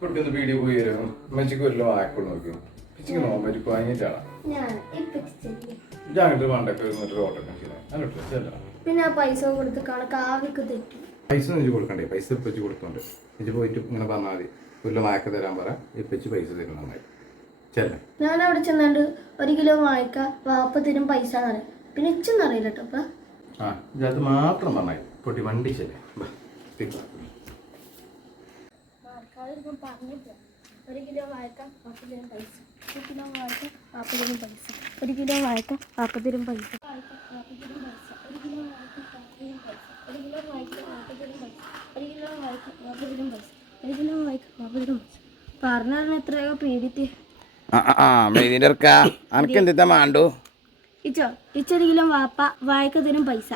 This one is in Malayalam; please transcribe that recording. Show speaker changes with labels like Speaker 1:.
Speaker 1: കുട്ടിന്ന് പീടിയ പോയി വരും. ഉമ്മച്ചിക്ക് വല്ലതും വാക്കുള്ള നോക്കി. പിച്ചിക്ക് നോമ്പരിക്ക് വാങ്ങിയിട്ടാണ്
Speaker 2: ഞാൻ പണ്ടൊക്കെ ചെയ്യും
Speaker 1: ഇത് അങ്ങോട്ട് വേണ്ടൊക്കെ എന്നിട്ട് ഓട്ടം അല്ലോട്ടോ
Speaker 2: പിന്നെ ആ പൈസ കൊടുത്ത് കണക്ക് ആവിക്ക് തെറ്റി.
Speaker 1: പൈസ നെഞ്ച് കൊടുക്കണ്ടേ? പൈസ ഇപ്പച്ചി കൊടുത്തോണ്ട്. ഇജ്ജ് പോയിട്ട് ഇങ്ങനെ പറഞ്ഞാൽ മതി. വല്ല വാക്ക് തരാൻ പറ. ഇപ്പച്ചി പൈസ തരും നന്നായി. ചെല്ലാം.
Speaker 2: ഞാൻ അവിടെ ചെന്നാണ്ട് ഒരു കിലോ വാങ്ങിക്ക വാപ്പ തരും പൈസ എന്ന് പറയും. പിന്നെ ഇച്ചെന്നറിയില്ല കേട്ടോ
Speaker 1: ആ ഇത് മാത്രം പറഞ്ഞായി പൊട്ടി വണ്ടി ശരി
Speaker 2: ഒരു കിലോ വാഴക്ക തരും പൈസ. ഒരു കിലോ വാഴക്ക വാപ്പ തരും പൈസ. ഒരു കിലോ വാഴക്ക വാപ്പ തരും പൈസ. ഒരു കിലോ തരും പൈസ. ഒരു കിലോ വാഴക്ക തരും പൈസ. ഒരു കിലോ വാഴക്ക തരും പൈസ. പറഞ്ഞു പറഞ്ഞ എത്രയോ പേടിത്തെ
Speaker 3: പൈസ ആ മെയ്തിന്റെ ഇറക്ക അനക്ക് എന്തിട്ടാ മാണ്ടു?
Speaker 2: ഇച്ചോ ഇച്ചൊരു കിലോ വാപ്പ വായിക്ക തരും പൈസ.